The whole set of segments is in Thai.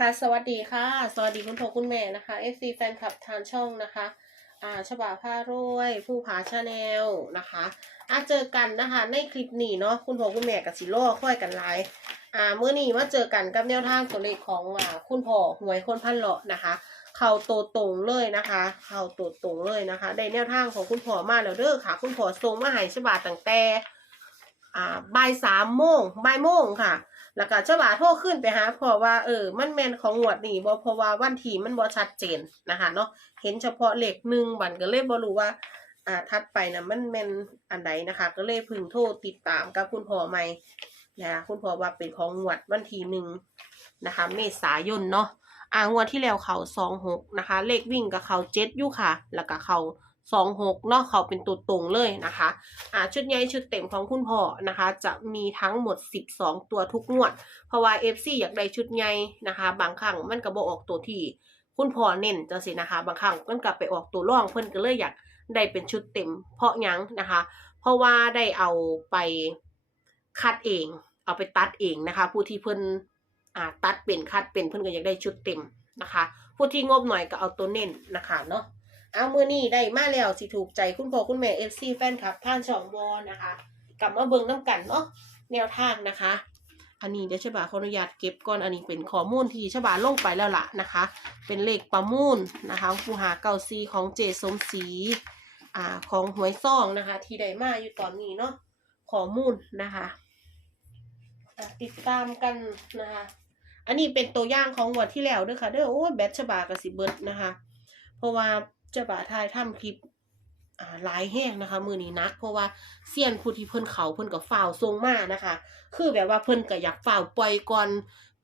ค่ะสวัสดีค่ะ สวัสดีคุณพ่อคุณแม่นะคะ FC แฟนคลับทางช่องนะคะอ่าฉบาผ้ารวย ผู้ผาชาแนลนะคะอะเจอกันนะคะในคลิปนี้เนาะคุณพ่อคุณแม่กับสิโลค่อยกันไลฟ์อ่าเมื่อนี้มาเจอกันกับแนวทางตัวเลขของอ่าคุณพ่อหวยคนพันเลาะนะคะ เข้าโตตรงเลยนะคะ เข้าโตตรงเลยนะคะ ได้แนวทางของคุณพ่อมาแล้วเด้อค่ะ คุณพ่อส่งมาให้ฉบาตั้งแต่อ่าบ่ายสามโมงบ่ายโมงค่ะ แล้วก็เจ้าบ่าโทรขึ้นไปหาพ่อว่าเออมันแมนของงวดนี้บ่เพราะว่าวันที่มันบ่ชัดเจนนะคะเนาะเห็นเฉพาะเลขหนึ่งบันก็เลยบ่รู้ว่าอ่าทัดไปนะมันแมนอันใดนะคะ ก็เลยพึงโทรติดตามกับคุณพ่อใหม่นะคะคุณพ่อว่าเป็นของงวดวันที่หนึ่งนะคะ เมษายนเนาะอ่างวดที่แล้วเขาสองหกนะคะ เลขวิ่งกับเขาเจ็ดอยู่ค่ะ แล้วก็เขา สองหกเนาะเขาเป็นตัวตรงเลยนะคะอ่าชุดใหญ่ชุดเต็มของคุณพ่อนะคะ จะมีทั้งหมด 12 ตัวทุกงวด เพราะว่า FC อยากได้ชุดใหญ่นะคะ บางครั้งมันก็บอออกตัวที่คุณพ่อเน้นจังสินะคะ บางครั้งมันก็ไปออกตัวร่องเพิ่นก็เลยอยากได้เป็นชุดเต็ม เพราะยังนะคะ เพราะว่าได้เอาไปคัดเอง เอาไปตัดเองนะคะ ผู้ที่เพิ่นอ่าตัดเป็นคัดเป็นเพิ่นก็อยากได้ชุดเต็มนะคะ ผู้ที่งบหน่อยก็เอาตัวเน้นนะคะเนาะ เอามือนี้ได้มาแล้วสิถูกใจคุณพ่อคุณแม่เอฟซีแฟนคลับท่านช่องวอนะคะ กลับมาเบิ่งน้ำกันเนาะแนวทางนะคะ อันนี้เดี๋ยวฉบาขออนุญาตเก็บก่อนอันนี้เป็นข้อมูลที่ฉบาลงไปแล้วล่ะนะคะ เป็นเลขประมูลนะคะคูหาเก้าซีของเจสมศรีอ่าของหวยซ่องนะคะ ที่ได้มาอยู่ตอนนี้เนาะข้อมูลนะคะติดตามกันนะคะอันนี้เป็นตัวอย่างของวันที่แล้วด้วยค่ะเด้อโอ้แบทฉบากระสิเบิร์ดนะคะ เพราะว่า จ้าบ่าทายทำคลิปหลายแห้งนะคะ มือนี้นัก เพราะว่าเซียนผู้ที่เพิ่นเขาเพิ่นก็ฝ่าวทรงมานะคะ คือแบบว่าเพิ่นก็อยากฝ่าวปล่อยก่อน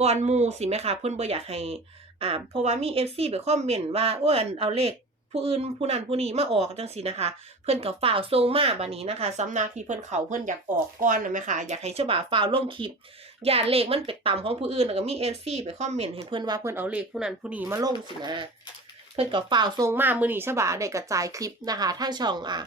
ก่อนมูสิแม่คะเพิ่นบ่อยากให้อ่าเพราะว่ามี FC ไปคอมเมนต์ว่าโอ้ยเอาเลขผู้อื่นผู้นั้นผู้นี้มาออกจังซี่นะคะ เพิ่นก็ฝ่าวทรงมาบัดนี้นะคะสำนักที่เพิ่นเขาเพิ่นอยากออกก่อนนะแม่คะอยากให้เจ้าบ่าวฝ่าวลงคลิปอย่าเลขมันไปต่ำของผู้อื่นแล้วก็มี FC ไปคอมเมนต์ให้เพิ่นว่าเพิ่นเอาเลขผู้นั้นผู้นี้มาลงสินะ พิ่นก็ฝ่าวทรงมามือนีฉบาได้กระจายคลิปนะคะทั้งช่องอ่า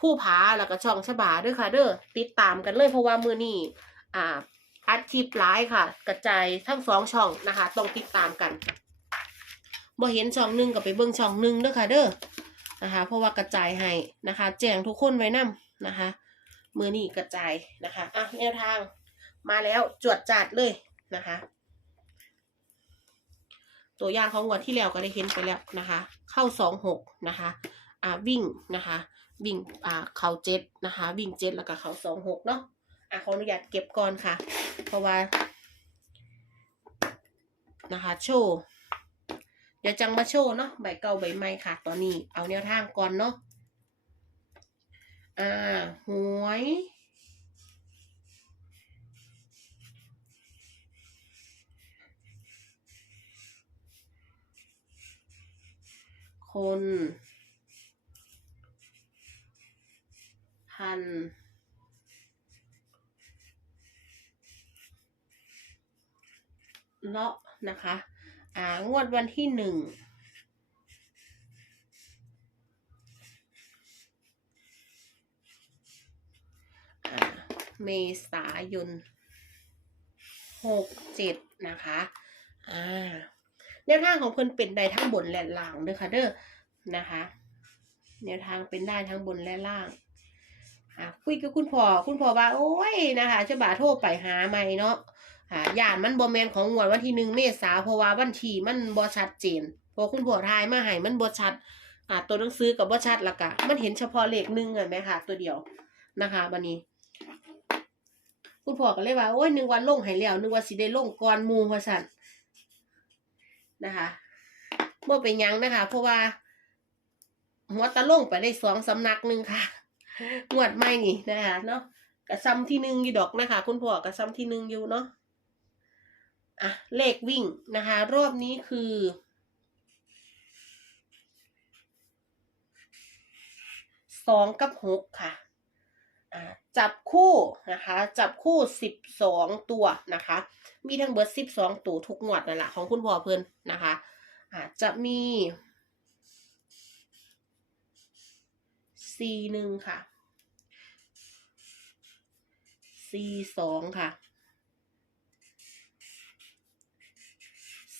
ผู้ผาแล้วก็ช่องฉบาด้วยค่ะ เด้อติดตามกันเลยเพราะว่ามือนีอ่าอัดคลิปหลายค่ะ กระจายทั้งสองช่องนะคะต้องติดตามกันบ่เห็นช่องหนึ่งก็ไปเบิ่งช่องหนึ่งเด้อค่ะ เด้อนะคะ เพราะว่ากระจายให้นะคะ แจ้งทุกคนไว้นํนะคะ มือนี้กระจายนะคะอะแนวทางมาแล้วจวดจัดเลยนะคะ ตัวอย่างของงวันที่แล้วก็ได้เห็นไปแล้วนะคะ เข้าสองหกนะคะ อ่าวิ่งนะคะ วิ่งอ่าเขาเจ็ดนะคะ วิ่งเจ็ดแล้วก็เขาสองหกเนาะอะขออนุญาตเก็บก่อนค่ะ เพราะว่า นะคะโชว์เดี๋ยวจังมาโชว์เนาะใบเก่าใบใหม่ค่ะ ตอนนี้เอาแนวทางก่อนเนาะอ่าหวย คน พัน เลาะนะคะ อ่างวดวันที่หนึ่งอ่าเมษายนหกเจ็ดนะคะ อ่า แนวทางของเพิ่นเป็นได้ทั้งบนและล่างเด้อค่ะเด้อนะคะ แนวทางเป็นได้ทั้งบนและล่างอ่าคุยกับคุณพ่อคุณพ่อว่าโอ้ยนะคะเจ้าบ่าโทรไปหาใหม่เนาะอ่าย่านมันบ่แมนของงวดวันที่หนึ่งเมษาเพราะว่าวันที่มันบ่ชัดเจนเพอคุณพ่อทายมาให้มันบ่ชัดอ่าตัวหนังสือกับบ่ชัดละกะ มันเห็นเฉพาะเลขหนึ่งอะไหมคะตัวเดียวนะคะบันนี้ คุณพ่อก็เลยว่าโอ้ยหนึกว่าลงให้แล้วหนึกว่าสิได้ลงก่อนมู่ว่าซั่น นะคะบ่เป็นหยังนะคะ เพราะว่าหัวตะลงไปได้สองสำนักหนึ่งค่ะงวดไม่นี่นะคะเนาะกระซ้ำที่หนึ่งอยู่ดอกนะคะ คุณพ่อกระซ้ำที่หนึ่งอยู่เนาะอะเลขวิ่งนะคะ รอบนี้คือสองกับหกค่ะอ่า จับคู่นะคะ จับคู่สิบสองตัวนะคะ มีทั้งเบิร์ดสิบสองตัวทุกงวดนั่นแหละของคุณพ่อเพิ่นนะคะอาจะมีซีหนึ่งค่ะซีสองค่ะ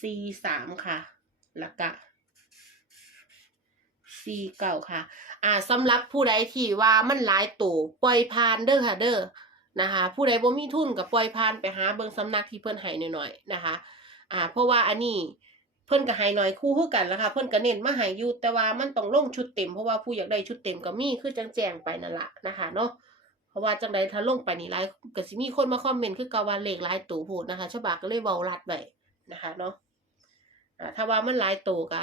สี่สามค่ะแล้วก็ สี่เก้าค่ะ อ่าสำหรับผู้ใดที่ว่ามันหลายตัวปล่อยผ่านเด้อค่ะเด้อนะคะ ผู้ใดบ่มีทุนก็ปล่อยผ่านไปหาเบิ่งสำนักที่เพิ่นให้หน่อยๆนะคะ อ่า เพราะว่าอันนี้เพิ่นก็ให้หน่อยคู่คือกันแล้วค่ะเพิ่นก็เน้นมาให้อยู่แต่ว่ามันต้องลงชุดเต็มเพราะว่าผู้อยากได้ชุดเต็มก็มีคือจังแจงไปนั่นละนะคะเนาะเพราะว่าจังใดถ้าลงไปนี่หลายก็สิมีคนมาคอมเมนต์คือกาว่าเลขหลายตัวโพดนะคะฉบับก็เลยเว้ารัดไว้นะคะเนาะอ่าถ้าว่ามันหลายตัวก็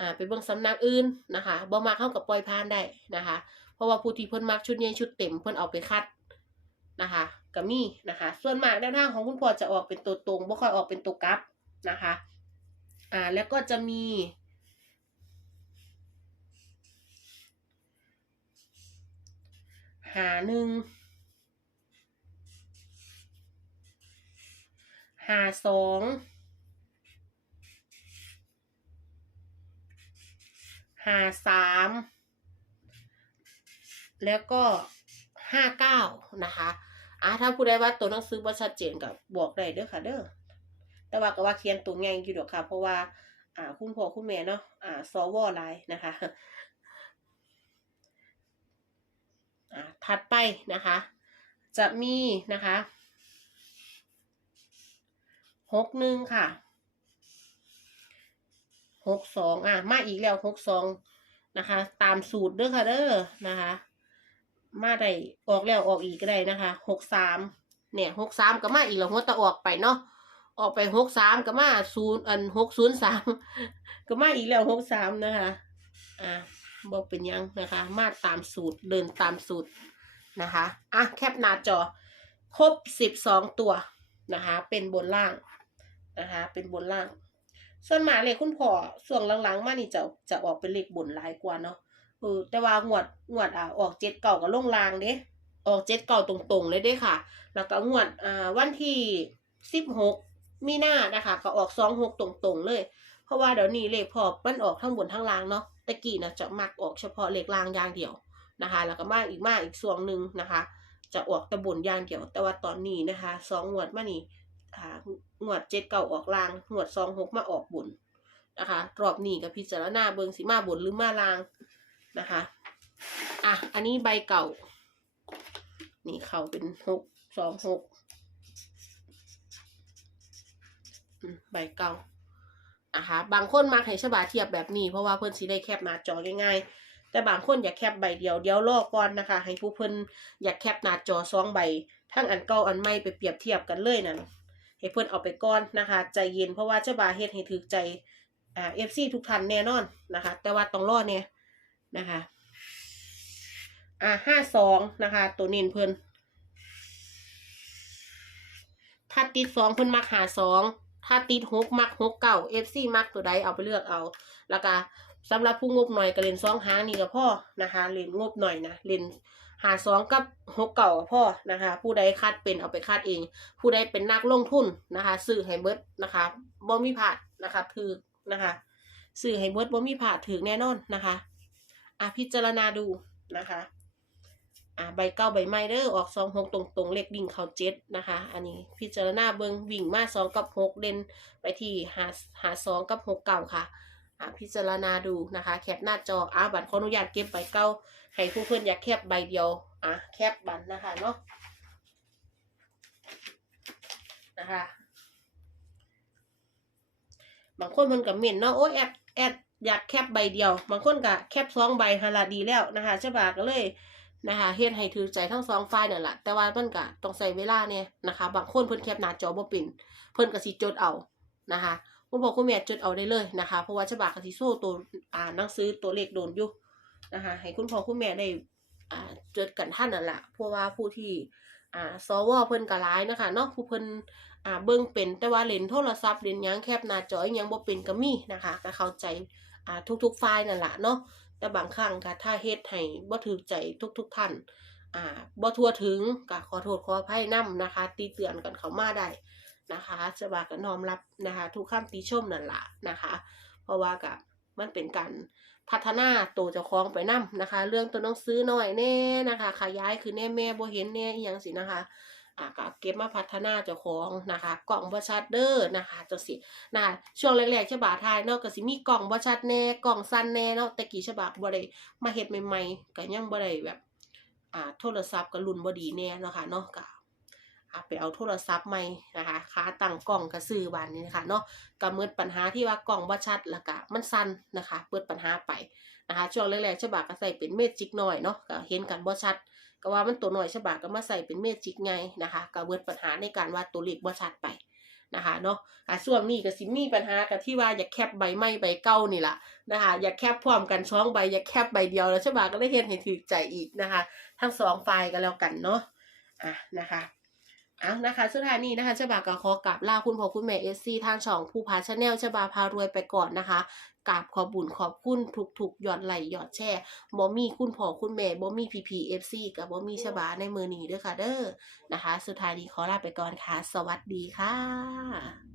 อ่าไปเบิ่งสำนักอื่นนะคะบ่มักเข้ากับปล่อยผ่านได้นะคะ เพราะว่าผู้ที่เพิ่นมักชุดใหญ่ชุดเต็มเพิ่นเอาไปคัดนะคะก็มีนะคะ ส่วนมากด้านทางของคุณพ่อจะออกเป็นตัวตรงบ่ค่อยออกเป็นตัวกลับนะคะอ่าแล้วก็จะมีหาหนึ่งหาสอง หาสามแล้วก็ห้าเก้านะคะอ่าถ้าผู้ใดว่าตัวหนังสือบ่ชัดเจนก็บบอกได้เด้อค่ะเด้อแต่ว่าก็ว่าเขียนตัวง่ายอยู่ดอกค่ะ เพราะว่า อ่า คุณพ่อคุณแม่เนาะอ่าสวหลายนะคะอ่าถัดไปนะคะ จะมีนะคะหกหนึ่งค่ะ หกสองอะ มาอีกแล้วหกสองนะคะ ตามสูตรเด้อค่ะเด้อนะคะ มาได้ออกแล้วออกอีกก็ได้นะคะหกสามเนี่ยหกสามก็มาอีกแล้วหัวตะออกไปเนาะออกไปหกสามก็มาศูนย์อันหกศูนย์สามก็มาอีกแล้วหกสามนะคะอ่าบอกเป็นยังนะคะ มาตามสูตรเดินตามสูตรนะคะอะแคปหน้าจอครบสิบสองตัวนะคะ เป็นบนล่างนะคะ เป็นบนล่าง ส่วนมากเลยคุณพ่อส่วนหลังๆ มานี่จะจะออกเป็นเลขบนหลายกว่าเนาะเออแต่ว่างวดงวดอะออกเจ็ดเก่ากับลงลางเด้ออกเจ็ดเก่าตรงๆเลยเด้ค่ะ แล้วก็งวดอ่าวันที่สิบหกมีหน้านะคะ ก็ออกสองหกตรงๆเลย เพราะว่าเดี๋ยวนี้เลขพอมันออกทั้งบนทั้งล่างเนาะตะกี้นะจะมักออกเฉพาะเลขล่างอย่างเดียวนะคะ แล้วก็มาอีกมาอีกส่วนหนึ่งนะคะ จะออกแตะบนอย่างเดียว แต่ว่าตอนนี้นะคะสองงวดมานี่ อ่างวดเจ็ดเก่าออกลางงวดสองหกมาออกบนนะคะรอบนี้ก็พิจารณาเบิงสิมาบนหรือมาลางนะคะอะอันนี้ใบเก่า นี่เขาเป็นหกสองหกใบเก่านะคะบางคนมาให้ฉบาเทียบแบบนี้ เพราะว่าเพิ่อนสิได้แคปหน้าจอง่ายๆ แต่บางคนอยากแคปใบเดียวเดี๋ยวรอก่อนนะคะ ให้ผู้เพิ่นอยากแคปหน้าจอสองใบ ทั้งอันเก่าอันใหม่ไปเปรียบเทียบกันเลยนั่น ให้เพิ่อนเอาไปก่อนนะคะ ใจเย็นเพราะว่าเจ้าบาเฮ็ดให้ถึกใจอ่า FC ทุกท่านแน่นอนนะคะ แต่ว่าต้องรอเนี่ยนะคะอ่าห้าสองนะคะ ตัวเน้นเพิ่อนถ้าติดสองเพิ่นมักหาสองถ้าติดหกมักหกเก่า FC มักตัวใดเอาไปเลือกเอา แล้วก็สำหรับผู้งบหน่อยก็เล่นสองหางนี่ก็พ่อนะคะเล่นงบหน่อยนะเล่น หาสองกับหกเก่าก็พอนะคะ ผู้ใดคาดเป็นเอาไปคาดเอง ผู้ใดเป็นนักลงทุนนะคะซื้อให้เบิดนะคะบ่มีผาดนะคะถือนะคะซื้อให้เบิดบ่มีผาดถือแน่นอนนะคะอะพิจารณาดูนะคะอ่าใบเก้าใบไม้เด้อออกสองหกตรงตรงเลขวิ่งเขาเจ็ดนะคะ อันนี้พิจารณาเบิงวิ่งมาสองกับหกเด่นไปที่หาหาสองกับหกเก่าค่ะ พิจารณาดูนะคะ แคปหน้าจออ่าบัตรขออนุญาตเก็บใบเก้าให้ผู้เพื่อนอยากแคปใบเดียวอะแคปบัตรนะคะเนาะนะคะบางคนมันกับเม่นเนาะโอ้ยแอดแอดอยากแคปใบเดียว บางคนก็แคปสองใบฮาลาดีแล้วนะคะใช่ปะก็เลยนะคะเฮ็ดให้ถือใจทั้งสองฝ่ายนั่นแหละแต่ว่ามันก็ต้องใช้เวลาเนี่ยนะคะ บางคนเพิ่นแคปหน้าจอบ่เป็นเพิ่นก็สิจดเอานะคะ คุณพ่อคุณแม่จดเอาได้เลยนะคะ เพราะว่าฉบับกสิโซ่ตัวอ่านหนังสือตัวเลขโดนอยู่นะคะ ให้คุณพ่อคุณแม่ได้อ่าจดกันท่านนั่นแหละเพราะว่าผู้ที่อ่าสวเพิ่นก็หลายนะคะเนาะผู้เพิ่นอ่าเบิ่งเป็นแต่ว่าเลนโทรศัพท์เลนยังแคปหน้าจออิหยังบ่เป็นก็มีนะคะก็เข้าใจอ่าทุกๆฝ่ายนั่นแหละเนาะแต่บางครั้งก็ถ้าเฮ็ดให้บ่ถูกใจทุก ๆ ท่านอ่าบ่ทั่วถึงก็ขอโทษขออภัยนํนะคะ ตีเตือนกันเข้ามาได้ นะคะสบาก็น้อมรับนะคะทุกคำติชมนั่นละนะคะ เพราะว่ากับมันเป็นการพัฒนาตัวเจ้าของไปนํนะคะ เรื่องตัวหนังสือหน่อยแน่นะคะขยายคือแน่แม่บ่เห็นแน่อหยังสินะคะอ่าก็เก็บมาพัฒนาเจ้าของนะคะ กล่องบ่ชัดเด้อนะคะจังซี่นะคะช่วงแรกๆฉบาทายเนาะก็สิมีกล่องบ่ชัดแน่กล่องสั้นแน่เนาะแต่กี้ฉบาบ่ได้มาเฮ็ดใหม่ๆก็ยังบ่ได้แบบอ่าโทรศัพท์ก็รุ่นบ่ดีแน่เนาะค่ะเนาะก็ อ่าไปเอาโทรศัพท์ใหม่นะคะขาตั้งกล้องก็ซื้อบานนี้นะคะเนาะก็หมดปัญหาที่ว่ากล่องบ่ชัดล้วก็มันสั้นนะคะเปิดปัญหาไปนะคะช่วงแรกๆฉบาก็ใส่เป็นเมจิกหน้อยเนาะก็เห็นกันบ่ชัด ก็ว่ามันตัวหน่อยฉบาก็มาใส่เป็นเมจิกไงนะคะก็เบิดปัญหาในการวาดตัวเลขบ่ชัดไปนะคะเนาะอะส่วนนี้ก็สิมีปัญหากับที่ว่าอยากแคปใบไม้ใบเก้านี่แหละนะคะอยากแคปพร้อมกันช่องใบอยากแคปใบเดียวแล้วฉบาก็ได้เฮ็ดให้ถูกใจอีกนะคะ ทั้งสองไฟล์กันแล้วกันเนาะอะนะคะ อานะคะสุดท้ายนี้นะคะฉบาก็ขอกราบลาคุณพ่อคุณแม่เอสซีทางช่องผู้พาชาแนลฉบาพารวยไปก่อนนะคะกราบขอบุญขอบคุณทุกๆหยอดไหลหยอดแช่บ่มีคุณพ่อคุณแม่บ่มีพีพีเอฟซีกับบ่มีชบาในมือนี้เด้อค่ะเด้อนะคะ สุดท้ายนี้ขอลาไปก่อนค่ะ สวัสดีค่ะ